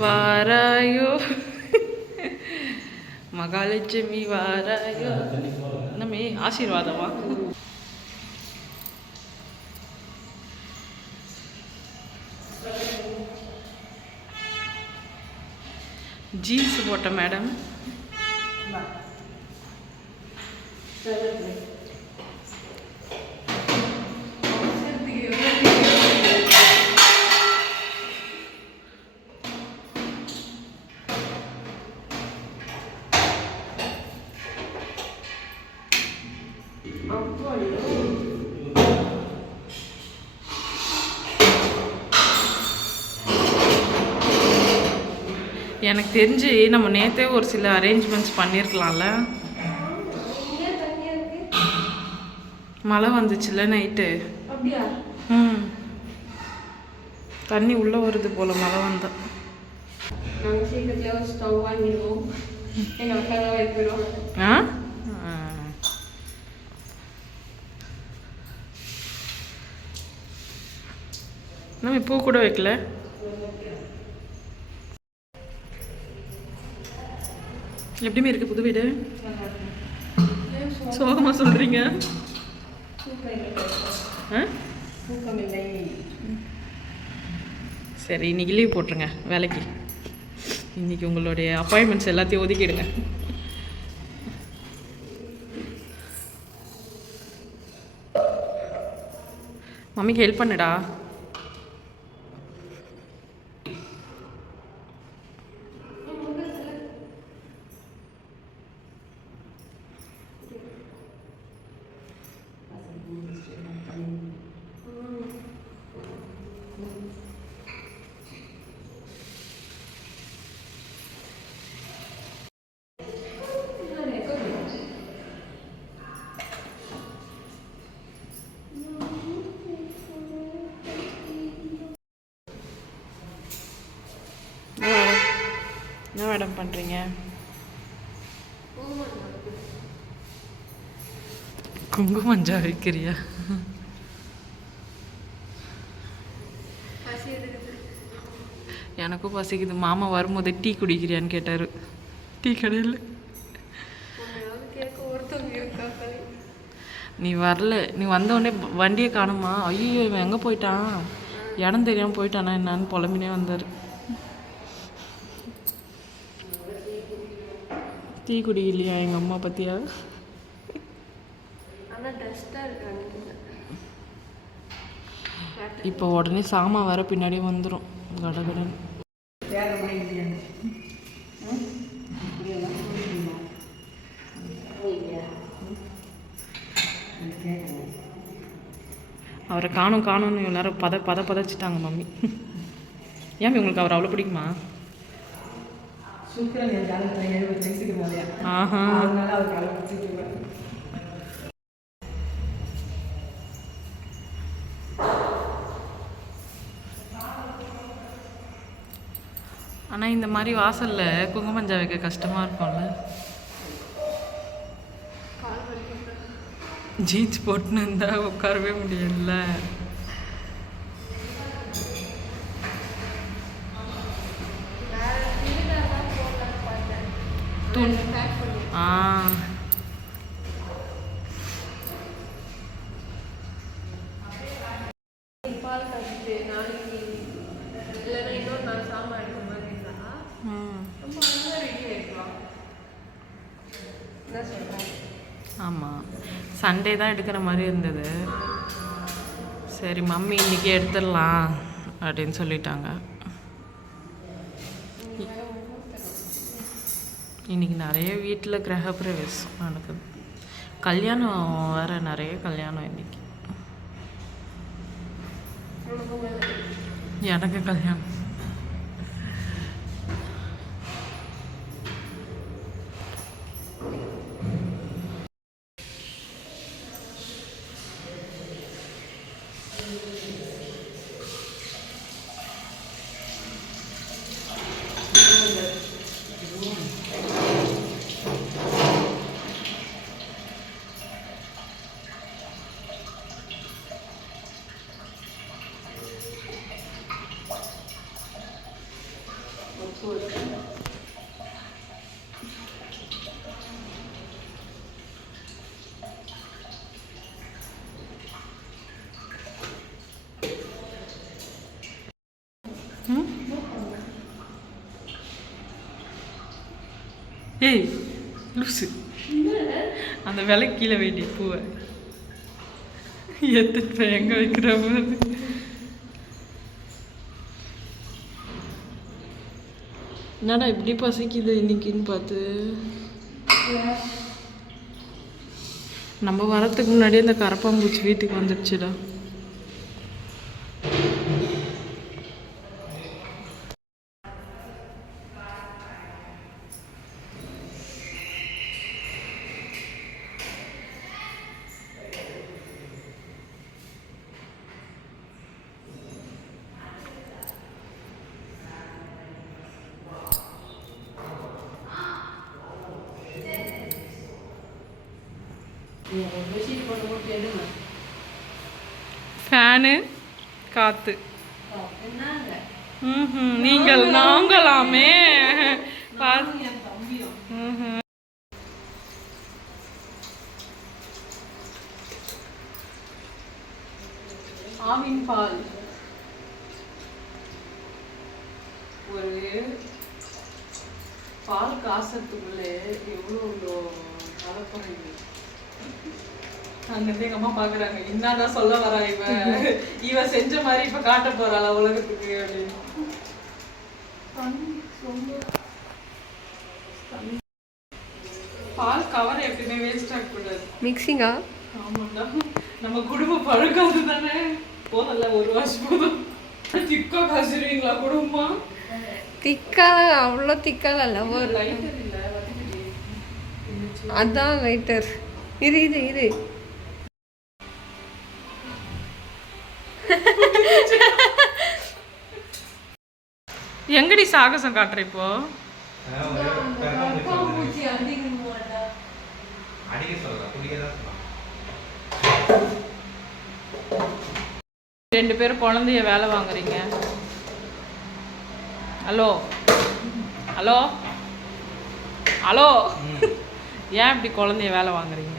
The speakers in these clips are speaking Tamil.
வாராயோ மகாலட்சுமி வாராயோ நம்ம ஆசீர்வாதமா ஜீன்ஸ் போட்ட மேடம் எனக்கு தெரிஞ்சு நம்ம நேற்றே ஒரு சில அரேஞ்ச்மெண்ட்ஸ் பண்ணியிருக்கலாம்ல. மழை வந்துச்சுல்ல நைட்டு. தண்ணி உள்ளே வருது போல் மழை வந்தால். நாங்கள் சீக்கிரத்தில் ஒரு ஸ்டவ் வாங்கிடுவோம். எங்கள் அக்கா தான் வைக்கிறோம். நம்ம பூ கூட வைக்கல. எப்படிமே இருக்கு புது வீடு? சோகமாக சொல்கிறீங்க? சரி, இன்னைக்கு லீவ் போட்டுருங்க வேலைக்கு. இன்னைக்கு உங்களுடைய அப்பாயின்மெண்ட்ஸ் எல்லாத்தையும் ஒதுக்கிடுங்க. மம்மிக்கு ஹெல்ப் பண்ணுடா. என்ன மேடம் பண்ணுறீங்க? குங்குமஞ்சா வைக்கிறியா? எனக்கும் பசிக்குது. மாமா வரும்போது டீ குடிக்கிறியான்னு கேட்டார். டீ கடையில். நீ வரல, நீ வந்தோடனே வண்டியை காணுமா? ஐயோ இவன் எங்கே போயிட்டான், இடம் தெரியாமல் போயிட்டானா என்னான்னு புலம்பினே வந்தார். டீ குடிக்கலையா எங்கள் அம்மா பற்றியா? இப்போ உடனே சாமான் வர பின்னாடியே வந்துடும் கடகடன். அவரை காணும்னு எல்லாரும் பதச்சிட்டாங்க மம்மி. ஏன் உங்களுக்கு அவர் அவ்வளோ பிடிக்குமா? ஆஹா. ஆனால் இந்த மாதிரி வாசலில் குங்குமஞ்சா வைக்க கஷ்டமாக இருக்கும்ல. ஜீன்ஸ் போட்டுன்னு இருந்தால் உட்காரவே முடியல. ஆமாம், சண்டே தான் எடுக்கிற மாதிரி இருந்தது. சரி மம்மி இன்றைக்கி எடுத்துடலாம் அப்படின்னு சொல்லிட்டாங்க. இன்றைக்கி நிறைய வீட்டில் கிரகப்பிரவேசம் நடக்குது. கல்யாணம் வேறு, நிறைய கல்யாணம் இன்றைக்கி. எனக்கு கல்யாணம். ஏய் லூசு, அந்த விலை கீழே வேண்டிய பூவை எடுத்துட்டு போய் எங்கே வைக்கிறவங்க. என்னடா இப்படி பசிக்குது இன்னைக்குன்னு பார்த்து. நம்ம வரத்துக்கு முன்னாடியே இந்த கரப்பாம்பூச்சி வீட்டுக்கு வந்துடுச்சுடா. ஃபேனு காத்து நீங்கள் நாங்களாமே ஆவின் பால் ஒரு பால் காசத்துக்குள்ளே எவ்வளோ கலப்படம். அங்கிருந்து எங்க அம்மா பாக்குறாங்க, என்னதான் சொல்ல வரா இவ செஞ்ச மாதிரி இப்ப காட்ட போறாளா உலகத்துக்கு அப்படின்னு. பால் கவர் எப்பயுமே வேஸ்ட் ஆக கூடாது. மிக்சிங்கா? ஆமாண்டா, நம்ம குடும்ப பழக்கம் அதுதானே. போதல்ல ஒரு வருஷம் போதும். திக்கா காசுருவீங்களா குடும்பம்? திக்கா அவ்வளோ திக்கால இல்லை, ஒரு லைட்டர் இல்ல, அதான் லைட்டர். இரு இரு இரு எங்கடி சாகசம் காட்டுற இப்போ? ரெண்டு பேரும் குழந்தைய வேலை வாங்குறீங்க. ஹலோ ஹலோ ஹலோ, ஏன் இப்படி குழந்தைய வேலை வாங்குறீங்க?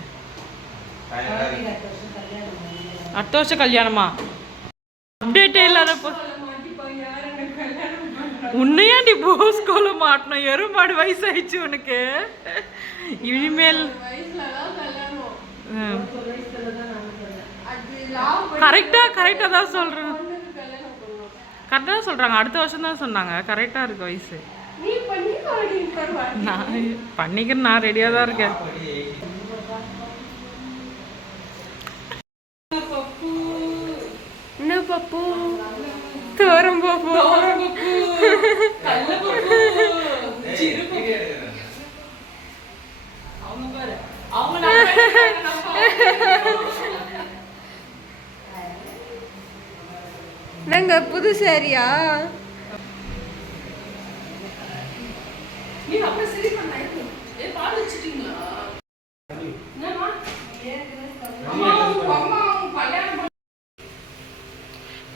அடுத்த வருஷம் கல்யாணமா? அப்டேட்டே இல்லாதப்போ உன்னையாண்டி போஸ்கோல மாட்டணும். எருமாடு வயசாயிடுச்சு உனக்கு. இனிமேல் கரெக்டா தான் சொல்றேன். கரெக்டாக தான் சொல்றாங்க. அடுத்த வருஷம் தான் சொன்னாங்க. கரெக்டா இருக்கு வயசு. நான் பண்ணிக்கிறேன், நான் ரெடியா தான் இருக்கேன். என்ன பப்பு? தோரம் பப்பு. நாங்க புது சாரியா?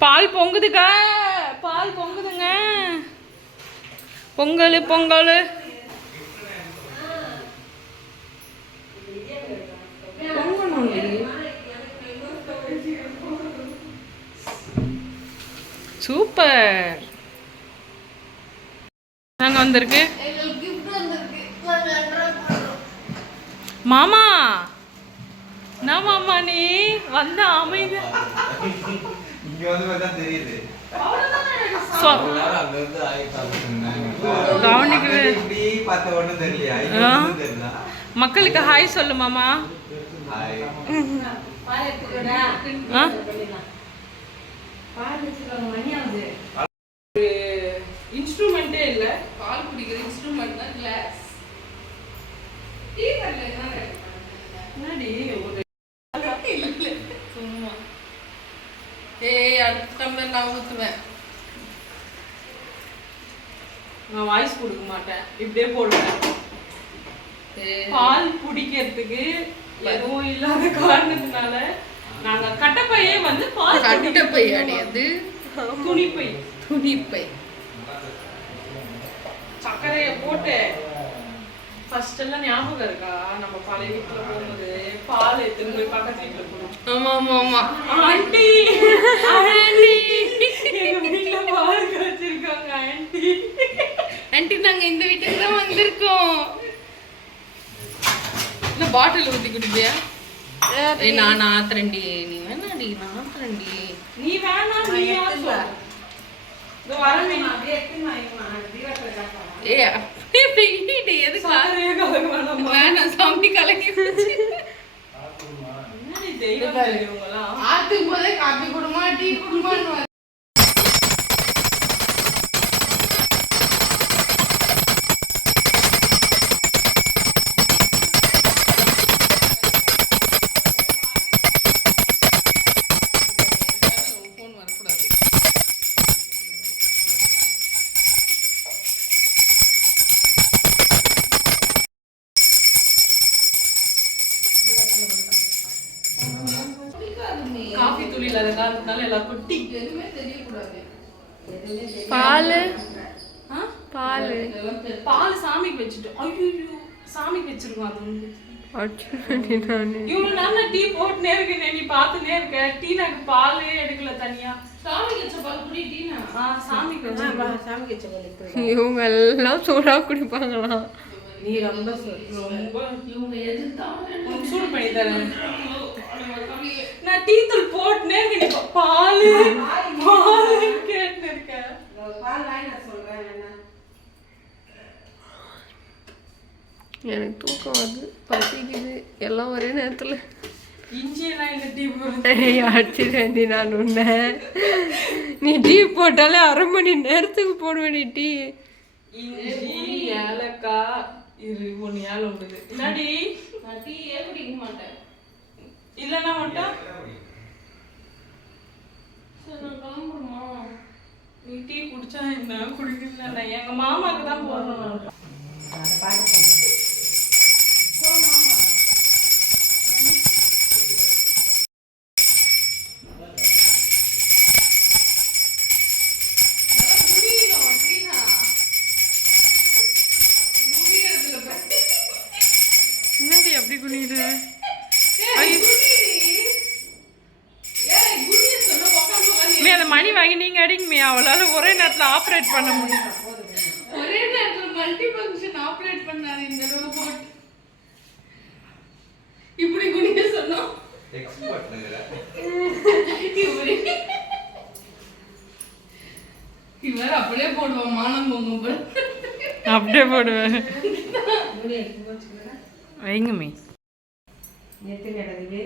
பால் பொங்குதுங்க, பால் பொங்குதுங்க. பொங்கல் பொங்கல். சூப்பர். நாங்க வந்திருக்கு மாமா. நான் மாமா நீ வந்த அமைதி மக்களுக்கு ஹாய் சொல்லு மாமா. இன்ஸ்ட்ருமெண்டே இல்ல, பால் குடிக்கிற இன்ஸ்ட்ருமெண்ட் தான் கிளாஸ். சும்மா அடுத்த டம்ளர் நான் ஊத்துவேன். நான் வாய்ஸ் கொடுக்க மாட்டேன், இப்படியே போடுவேன். பால் குடிக்கிறதுக்கு எதுவும் இல்லாத காரணத்தினால நாங்க கட்டப்பையே வந்து பால் கட்டப்பை அடையாது, துணிப்பை. துணிப்பை சர்க்கரையை போட்டு ஃபர்ஸ்ட் எல்லாம் ஞாபகம் இருக்கா? நம்ம பழைய வீட்டுல போகும்போது பால் எடுத்துன்னு போய் பக்கத்து வீட்டுல போனோம். ஆமா ஆமா ஆமா. ஆண்டி ஆண்டி எங்க வீட்டுல பால் காய்ச்சிருக்காங்க ஆண்டி. ஆண்டி நாங்க இந்த வீட்டுக்கு தான் வந்திருக்கோம். பாட்டில் ஊற்றி குடிப்பியா? ஏய் நான் ஆத்துறேன்டி, நீ வேணாடி, நான் ஆத்துறேன்டி. நீ வேணா, நீ ஆத்து. இதோ வரமே, நான் அப்படியே எடுத்துன்னு நான் தீவாத்துல காட்டுறேன். ஏய் அப்படியே பிங்கிட்டு எதுக்கு சாரியே கலங்க வேணாம். வேணாம் சாமி கலக்கி வச்சு. என்னடி தெய்வம் தெரியுங்களா? ஆத்துக்கு போதே காப்பி குடுமா டீ குடுமான்னு காஃபி தூள் இல்லாத காரணத்தினால எல்லாருக்கும் டீ. எதுவுமே தெரியக்கூடாது. பால் ஆ? பால் பால் சாமிக்கு வச்சுட்டோம். ஐயோ சாமிக்கு வச்சிருக்கோம். அது வந்து இவ்வளவு நாள் நான் டீ போட்டுனே இருக்கேன், நீ பார்த்துனே இருக்க. டீ நாக்கு பாலே எடுக்கல தனியா. சாமிக்கு வச்ச பால் குடி டீனா. சாமிக்கு சாமிக்கு வச்ச பால் இப்படி. இவங்க எல்லாம் சூடா குடிப்பாங்களாம். நீ ரொம்ப ரொம்ப இவங்க எதிர்த்தாலும் உனக்கு சூடு பண்ணி தரேன். நான் டீ தூள் போட்டுனே இருக்கேன், நீ பால் பால் கேட்டுன்னு இருக்க. பால் வாங்கி நான் சொல்றேன் என்ன. எனக்கு தூக்கம் வருது, பசிக்குது, எல்லாம் ஒரே நேரத்துல. இஞ்சி எல்லாம் இந்த டீ போடுறது. அடிச்சிருவேண்டி நான் உன்னை. நீ டீ போட்டாலே அரை மணி நேரத்துக்கு போடுவேன் நீ டீ. இஞ்சி ஏலக்காய் இரு ஒன்று ஏழை விடுது. இல்லாடி நான் டீயே குடிக்க மாட்டேன். இல்லைன்னா மட்டும் சரி நான் கிளம்புறோமா? நீ டீ குடிச்சா என்ன குடிக்கல. எங்க மாமாக்கு தான் போடுறோம். அதை பார்த்து சொல்றேன். என்னடி அப்படி குனிற? அந்த மணி வாங்கி நீங்க அடிங்கமே, அவளால ஒரே நேரத்துல ஆப்ரேட் பண்ண முடியும். ஒரே நேரத்துல மல்டி ஃபங்க்ஷன் ஆப்ரேட் பண்ணாரு இந்த ரோபோட். இப்படி குனிய சொன்னோம். இவர் அப்படியே போடுவான் மானம் பொங்க. அப்படியே போடுவேன். வைங்கமே. எத்தனை இடத்துக்கு